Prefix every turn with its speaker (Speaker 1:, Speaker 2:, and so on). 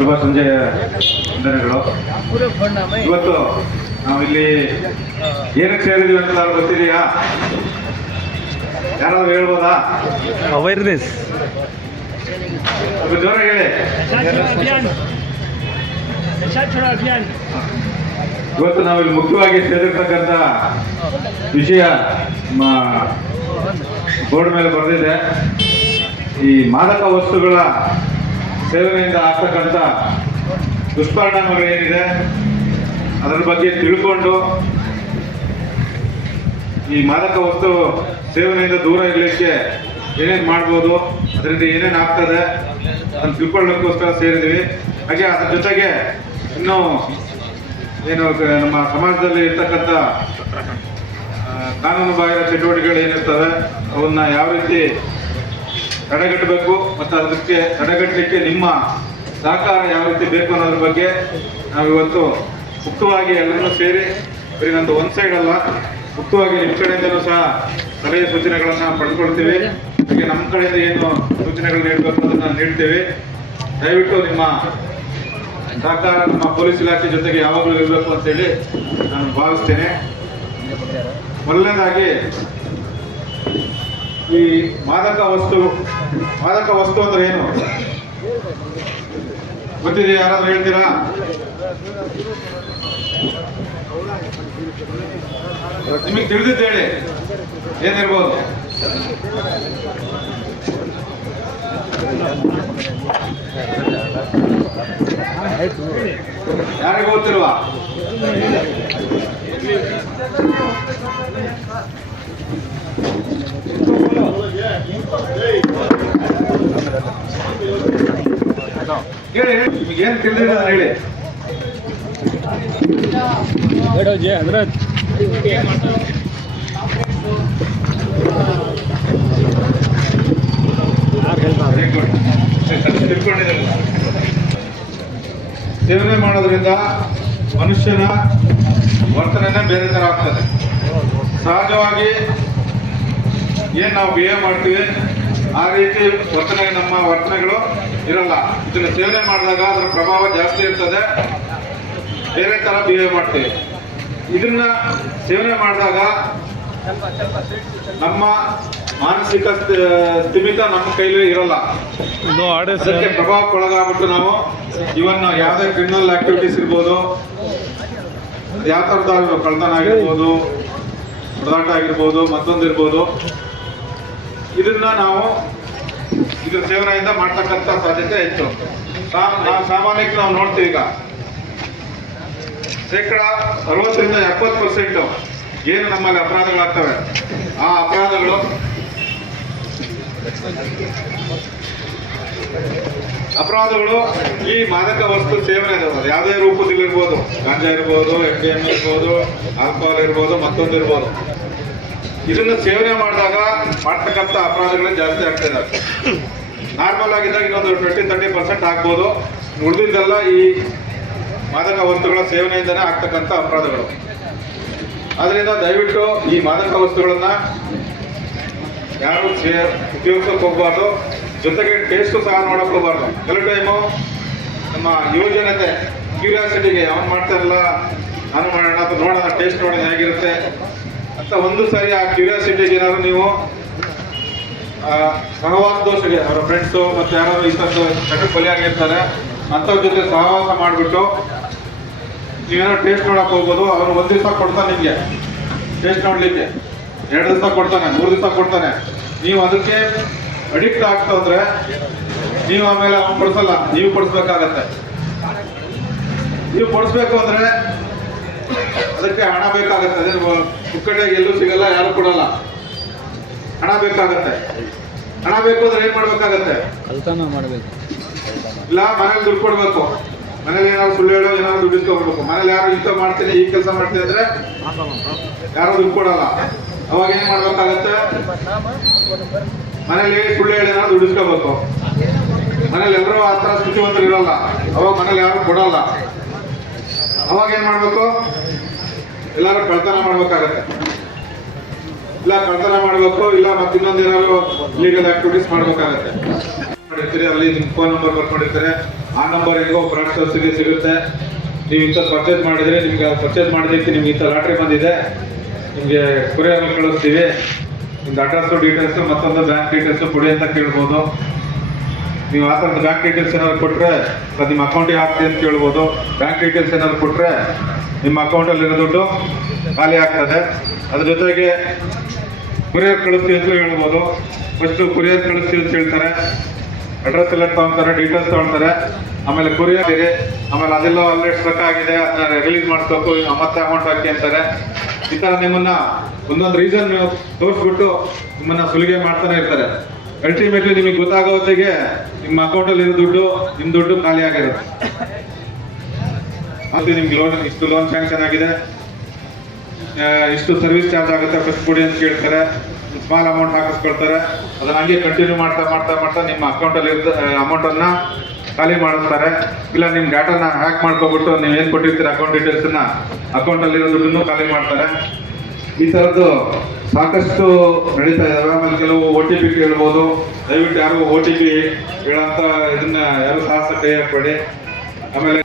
Speaker 1: ಶುಭ ಸಂಜೆ ವಂದನೆಗಳು. ಇವತ್ತು ನಾವಿಲ್ಲಿ ಏನಕ್ಕೆ ಸೇರಿದೀವಿ ಅಂತ ಗೊತ್ತಿದೆಯಾ? ಯಾರಾದ್ರೂ ಹೇಳ್ಬೋದಾ?
Speaker 2: ಅವೇರ್ನೆಸ್
Speaker 1: ಜೋರ ಹೇಳಿ. ಇವತ್ತು ನಾವಿಲ್ಲಿ ಮುಖ್ಯವಾಗಿ ಸೇರಿರ್ತಕ್ಕಂಥ ವಿಷಯ ಬೋರ್ಡ್ ಮೇಲೆ ಬರೆದಿದೆ. ಈ ಮಾದಕ ವಸ್ತುಗಳ ಸೇವನೆಯಿಂದ ಆಗ್ತಕ್ಕಂಥ ದುಷ್ಪರಿಣಾಮಗಳೇನಿದೆ ಅದರ ಬಗ್ಗೆ ತಿಳ್ಕೊಂಡು ಈ ಮಾದಕ ವಸ್ತು ಸೇವನೆಯಿಂದ ದೂರ ಇರಲಿಕ್ಕೆ ಏನೇನು ಮಾಡ್ಬೋದು, ಅದರಿಂದ ಏನೇನು ಆಗ್ತದೆ ಅದನ್ನು ತಿಳ್ಕೊಳ್ಳೋಕ್ಕೋಸ್ಕರ ಸೇರಿದ್ವಿ. ಹಾಗೆ ಅದ್ರ ಜೊತೆಗೆ ಇನ್ನೂ ಏನು ನಮ್ಮ ಸಮಾಜದಲ್ಲಿ ಇರ್ತಕ್ಕಂಥ ಕಾನೂನು ಬಾಹಿರ ಚಟುವಟಿಕೆಗಳು ಏನಿರ್ತವೆ, ಅವನ್ನ ಯಾವ ರೀತಿ ತಡೆಗಟ್ಟಬೇಕು ಮತ್ತು ಅದಕ್ಕೆ ತಡೆಗಟ್ಟಲಿಕ್ಕೆ ನಿಮ್ಮ ಸಹಕಾರ ಯಾವ ರೀತಿ ಬೇಕು ಅನ್ನೋದ್ರ ಬಗ್ಗೆ ನಾವಿವತ್ತು ಮುಕ್ತವಾಗಿ ಎಲ್ಲರೂ ಸೇರಿ, ಬರೀ ಒಂದು ಸೈಡ್ ಅಲ್ಲ, ಮುಕ್ತವಾಗಿ ನಿಮ್ಮ ಕಡೆಯಿಂದಲೂ ಸಹ ಸಲಹೆ ಸೂಚನೆಗಳನ್ನು ಪಡ್ಕೊಳ್ತೀವಿ. ಹಾಗೆ ನಮ್ಮ ಕಡೆಯಿಂದ ಏನು ಸೂಚನೆಗಳು ನೀಡಬೇಕು ಅನ್ನೋದನ್ನು ನೀಡ್ತೀವಿ. ದಯವಿಟ್ಟು ನಿಮ್ಮ ಸಹಕಾರ ನಮ್ಮ ಪೊಲೀಸ್ ಇಲಾಖೆ ಜೊತೆಗೆ ಯಾವಾಗಲೂ ಇರಬೇಕು ಅಂತೇಳಿ ನಾನು ಭಾವಿಸ್ತೇನೆ. ಮೊದಲನೇದಾಗಿ ಈ ಮಾದಕ ವಸ್ತು ಮಾದಕ ವಸ್ತು ಅಂದ್ರೆ ಏನು? ಗೊತ್ತಿದೆ ಯಾರಾದ್ರೂ ಹೇಳ್ತೀರಾ? ನಿಮಗೆ ತಿಳಿದಿದ್ದು ಹೇಳಿ. ಏನಿರ್ಬೋದು? ಯಾರಿಗೂ ಗೊತ್ತಿಲ್ವಾ? ಹೇಳಿ ನಿಮಗೆ ಏನು ತಿಳಿದಿದೆ
Speaker 2: ಹಜರತ್.
Speaker 1: ಸೇವನೆ ಮಾಡೋದ್ರಿಂದ ಮನುಷ್ಯನ ವರ್ತನೆನೇ ಬೇರೆ ಥರ ಆಗ್ತದೆ ಸಹಜವಾಗಿ ಏನು ನಾವು ಬಿಹೇವ್ ಮಾಡ್ತೀವಿ ಆ ರೀತಿ ವರ್ತನೆ ನಮ್ಮ ವರ್ತನೆಗಳು ಇರಲ್ಲ. ಇದನ್ನು ಸೇವನೆ ಮಾಡಿದಾಗ ಅದರ ಪ್ರಭಾವ ಜಾಸ್ತಿ ಇರ್ತದೆ. ಬೇರೆ ಥರ ಬಿಹೇವ್ ಮಾಡ್ತೀವಿ. ಇದನ್ನ ಸೇವನೆ ಮಾಡಿದಾಗ ನಮ್ಮ ಮಾನಸಿಕ ಸ್ಥಿ- ಸ್ಥಿಮಿತ ನಮ್ಮ ಕೈಲಿ ಇರಲ್ಲ. ಅದಕ್ಕೆ ಪ್ರಭಾವಕ್ಕೊಳಗಾಗ್ಬಿಟ್ಟು ನಾವು ಇವನ್ ಯಾವುದೇ ಕ್ರಿಮಿನಲ್ ಆಕ್ಟಿವಿಟೀಸ್ ಇರ್ಬೋದು ಯಾವ ಥರದ ಕಳ್ತನ ಆಗಿರ್ಬೋದು ಹೊಡೆದಾಟ ಆಗಿರ್ಬೋದು ಮತ್ತೊಂದು ಇರ್ಬೋದು ಇದನ್ನ ನಾವು ಇದ್ರ ಸೇವನೆಯಿಂದ ಮಾಡ್ತಕ್ಕಂಥ ಸಾಧ್ಯತೆ ಹೆಚ್ಚು. ನಾವು ಸಾಮಾನ್ಯಕ್ಕೆ ನಾವು ನೋಡ್ತೀವಿ ಈಗ. ಶೇಕಡ ಅರವತ್ತರಿಂದ ಎಪ್ಪತ್ತು ಪರ್ಸೆಂಟ್ ಏನು ನಮ್ಮಲ್ಲಿ ಅಪರಾಧಗಳಾಗ್ತವೆ? ಆ ಅಪರಾಧಗಳು ಅಪರಾಧಗಳು ಈ ಮಾದಕ ವಸ್ತು ಸೇವನೆ ಯಾವುದೇ ರೂಪದಲ್ಲಿ ಇರ್ಬೋದು ಗಾಂಜಾ ಇರ್ಬೋದು, ಎಫ್ ಎಂ ಇರ್ಬೋದು, ಆಲ್ಕೋಹಾಲ್ ಇರ್ಬೋದು, ಮತ್ತೊಂದು ಇರ್ಬೋದು. ಇದನ್ನ ಸೇವನೆ ಮಾಡಿದಾಗ ಮಾಡ್ತಕ್ಕಂಥ ಅಪರಾಧಗಳೇ ಜಾಸ್ತಿ ಆಗ್ತಾ ಇದ್ದಾರೆ ನಾರ್ಮಲ್ ಆಗಿದ್ದಾಗ ಇನ್ನೊಂದು ಟ್ವೆಂಟಿ ತರ್ಟಿ ಪರ್ಸೆಂಟ್ ಆಗ್ಬೋದು. ಉಳಿದಿದ್ದೆಲ್ಲ ಈ ಮಾದಕ ವಸ್ತುಗಳ ಸೇವನೆಯಿಂದನೇ ಆಗ್ತಕ್ಕಂಥ ಅಪರಾಧಗಳು. ಅದರಿಂದ ದಯವಿಟ್ಟು ಈ ಮಾದಕ ವಸ್ತುಗಳನ್ನ ಯಾರು ಉಪಯೋಗಿಸೋಕೆ ಹೋಗ್ಬಾರ್ದು. ಜೊತೆಗೆ ಟೇಸ್ಟು ಸಹ ನೋಡಕ್ ಹೋಗ್ಬಾರ್ದು. ಕೆಲವು ಟೈಮು ನಮ್ಮ ಯುವಜನತೆ ಕ್ಯೂರಿಯಾಸಿಟಿಗೆ ಅವ್ನು ಮಾಡ್ತಾರಲ್ಲ ನಾನು ಮಾಡೋಣ, ಅಥವಾ ನೋಡೋಣ ಟೇಸ್ಟ್ ನೋಡೋಣ, ಹೇಗಿರುತ್ತೆ? ಒಂದು ಸಾರಿ ಆ ಕ್ಯೂರಿಯಾಸಿಟಿಗೆ ಏನಾದ್ರು ನೀವು ಸಹವಾಸದೋಷಿಗೆ ಸಹವಾಸ ದೋಷಗೆ, ಅವರ ಫ್ರೆಂಡ್ಸು ಮತ್ತು ಯಾರಾದ್ರು ಈ ಥರದ್ದು ಚಟಕ್ಕೆ ಬಲಿಯಾಗಿರ್ತಾರೆ ಅಂಥವ್ರ ಜೊತೆ ಸಹವಾಸ ಮಾಡಿಬಿಟ್ಟು ನೀವೇನೋ ಟೇಸ್ಟ್ ನೋಡಕ್ ಹೋಗ್ಬೋದು, ಅವ್ರು ಒಂದು ದಿವಸ ಕೊಡ್ತಾನೆ ನಿಮಗೆ. ಟೇಸ್ಟ್ ನೋಡ್ಲಿಕ್ಕೆ. ಎರಡು ದಿವಸ ಕೊಡ್ತಾನೆ, ಮೂರು ದಿವಸ ಕೊಡ್ತಾನೆ. ನೀವು ಅದಕ್ಕೆ ಅಡಿಕ್ಟ್ ಆಗ್ತಾ ಹೋದ್ರೆ ನೀವು ಆಮೇಲೆ ಅವ್ನು ಕೊಡಿಸಲ್ಲ, ನೀವು ಕೊಡಿಸ್ಬೇಕಾಗತ್ತೆ. ನೀವು ಕೊಡಿಸ್ಬೇಕು ಅಂದ್ರೆ ಅದಕ್ಕೆ ಹಣ ಬೇಕಾಗತ್ತೆ. ಅದೇ ಪುಕ್ಕಟೆಗೆ ಎಲ್ಲೂ ಸಿಗಲ್ಲ ಯಾರು ಕೊಡಲ್ಲ. ಹಣ ಬೇಕಾಗತ್ತೆ. ಹಣ ಬೇಕು ಅಂದ್ರೆ ಏನ್ ಮಾಡ್ಬೇಕಾಗತ್ತೆ?
Speaker 2: ಕಲ್ತನ ಮಾಡಬೇಕು.
Speaker 1: ಇಲ್ಲ ಮನೇಲಿ ದುಡ್ಡು ಕೊಡ್ಬೇಕು. ಮನೇಲಿ ಏನಾದ್ರು ಸುಳ್ಳು ಹೇಳೋ ಏನಾದ್ರು ದುಡ್ಡು ಇಸ್ಕೊಬೇಕು ಮನೇಲಿ ಯಾರು ಇಂಥ ಮಾಡ್ತೀನಿ ಈ ಕೆಲಸ ಮಾಡ್ತೀನಿ ಅಂದ್ರೆ ಯಾರು ದುಡ್ಡು ಕೊಡಲ್ಲ. ಅವಾಗ ಏನ್ ಮಾಡ್ಬೇಕಾಗತ್ತೆ? ಮನೇಲಿ ಸುಳ್ಳು ಹೇಳಿ ಏನಾದ್ರು ದುಡ್ಡು ಇಸ್ಕೋಬೇಕು ಮನೇಲಿ ಎಲ್ಲರೂ ಆ ಥರ ಸ್ಥಿತಿವಂತರು ಇರಲ್ಲ. ಅವಾಗ ಮನೇಲಿ ಯಾರು ಕೊಡಲ್ಲ. ಅವಾಗ ಏನ್ ಮಾಡ್ಬೇಕು? ಎಲ್ಲರೂ ಕಳ್ತನ ಮಾಡ್ಬೇಕಾಗತ್ತೆ. ಇಲ್ಲ ಕಳ್ತನ ಮಾಡ್ಬೇಕು, ಇಲ್ಲ ಮತ್ತೆ ಇನ್ನೊಂದು ಏನಾದ್ರು ಲೀಗಲ್ ಆಕ್ಟಿವಿಟೀಸ್ ಮಾಡ್ಬೇಕಾಗತ್ತೆ. ಮಾಡಿರ್ತೀರಿ, ಅಲ್ಲಿ ನಿಮ್ಮ ಫೋನ್ ನಂಬರ್ ಬರ್ಕೊಂಡಿರ್ತಾರೆ ಆ ನಂಬರ್ ಹೆಂಗೋ ಫ್ರಾಡ್ಸ್ಟರ್ಸ್ಗೆ ಸಿಗುತ್ತೆ. ನೀವು ಇಂಥ ಪರ್ಚೇಸ್ ಮಾಡಿದ್ರೆ, ನಿಮ್ಗೆ ಪರ್ಚೇಸ್ ಮಾಡಿದ್ದಕ್ಕೆ ನಿಮ್ಗೆ ಇಂಥ ಲಾಟ್ರಿ ಬಂದಿದೆ. ನಿಮಗೆ ಕೊರಿಯರ್ ಕಳಿಸ್ತೀವಿ. ನಿಮ್ದು ಅಡ್ರೆಸ್ಸು ಡೀಟೇಲ್ಸು ಮತ್ತೊಂದು ಬ್ಯಾಂಕ್ ಡೀಟೇಲ್ಸು ಕೊಡಿ ಅಂತ ಕೇಳ್ಬೋದು. ನೀವು ಆ ಥರದ ಬ್ಯಾಂಕ್ ಡೀಟೇಲ್ಸ್ ಏನಾದ್ರು ಕೊಟ್ಟರೆ ಅದು ನಿಮ್ಮ ಅಕೌಂಟಿಗೆ ಹಾಕ್ತೀವಿ ಅಂತ ಕೇಳ್ಬೋದು ಬ್ಯಾಂಕ್ ಡೀಟೇಲ್ಸ್ ಏನಾದ್ರು ಕೊಟ್ಟರೆ ನಿಮ್ಮ ಅಕೌಂಟಲ್ಲಿರೋ ದುಡ್ಡು ಖಾಲಿ ಆಗ್ತದೆ. ಅದ್ರ ಜೊತೆಗೆ ಕುರಿಯರ್ ಕಳಿಸ್ತೀವಿ ಅಂತ ಹೇಳ್ಬೋದು. ಫಸ್ಟು ಕುರಿಯರ್ ಕಳಿಸ್ತೀವಿ ಅಂತ ಹೇಳ್ತಾರೆ. ಅಡ್ರೆಸ್ ಎಲ್ಲ ತಗೊಳ್ತಾರೆ ಡೀಟೇಲ್ಸ್ ತೊಗೊಳ್ತಾರೆ ಆಮೇಲೆ ಕುರಿಯರ್ ಇದೆ ಆಮೇಲೆ ಅದೆಲ್ಲ ಅಲ್ಲೇ ಸ್ಟ್ರಕ್ ಆಗಿದೆ, ಅದನ್ನ ರಿಲೀಸ್ ಮಾಡಿಸ್ಬೇಕು, ಮತ್ತೆ ಅಮೌಂಟ್ ಹಾಕಿ ಅಂತಾರೆ. ಈ ಥರ ನಿಮ್ಮನ್ನು ಒಂದೊಂದು ರೀಸನ್ ತೋರಿಸ್ಬಿಟ್ಟು ನಿಮ್ಮನ್ನು ಸುಲಿಗೆ ಮಾಡ್ತಾನೆ ಇರ್ತಾರೆ. ಅಲ್ಟಿಮೇಟ್ಲಿ ನಿಮಗೆ ಗೊತ್ತಾಗೋ ಹೊತ್ತಿಗೆ ನಿಮ್ಮ ಅಕೌಂಟಲ್ಲಿ ಇರೋ ದುಡ್ಡು ನಿಮ್ಮ ದುಡ್ಡು ಖಾಲಿ ಆಗಿರುತ್ತೆ. ಅದು ನಿಮ್ಗೆ ಲೋನ್ ಇಷ್ಟು ಲೋನ್ ಸ್ಯಾಂಕ್ಷನ್ ಆಗಿದೆ ಇಷ್ಟು ಸರ್ವಿಸ್ ಚಾರ್ಜ್ ಆಗುತ್ತೆ ಫಸ್ಟ್ ಕೊಡಿ ಅಂತ ಕೇಳ್ತಾರೆ. ಸ್ಮಾಲ್ ಅಮೌಂಟ್ ಹಾಕಿಸ್ಕೊಳ್ತಾರೆ. ಅದನ್ನ ಹಂಗೆ ಕಂಟಿನ್ಯೂ ಮಾಡ್ತಾ ಮಾಡ್ತಾ ಮಾಡ್ತಾ ನಿಮ್ಮ ಅಕೌಂಟಲ್ಲಿ ಇರ್ತ ಅಮೌಂಟನ್ನು ಖಾಲಿ ಮಾಡಿಸ್ತಾರೆ. ಇಲ್ಲ ನಿಮ್ಮ ಡಾಟಾನ ಹ್ಯಾಕ್ ಮಾಡ್ಕೊಬಿಟ್ಟು ನೀವು ಏನು ಕೊಟ್ಟಿರ್ತೀರ ಅಕೌಂಟ್ ಡೀಟೇಲ್ಸನ್ನ ಅಕೌಂಟಲ್ಲಿರೋ ದುಡ್ಡನ್ನು ಖಾಲಿ ಮಾಡ್ತಾರೆ. ಈ ಥರದ್ದು ಸಾಕಷ್ಟು ನಡೀತಾ ಇದ್ದಾವೆ ಆಮೇಲೆ ಕೆಲವು ಓ ಟಿ ಪಿ ಕೇಳ್ಬೋದು ದಯವಿಟ್ಟು ಯಾರು ಓ ಟಿ ಪಿ ಹೇಳೋಂಥ ಇದನ್ನ ಯಾರು ಸಾಹಸ ಕೈ ಹಾಕ್ಬೇಡಿ ಆಮೇಲೆ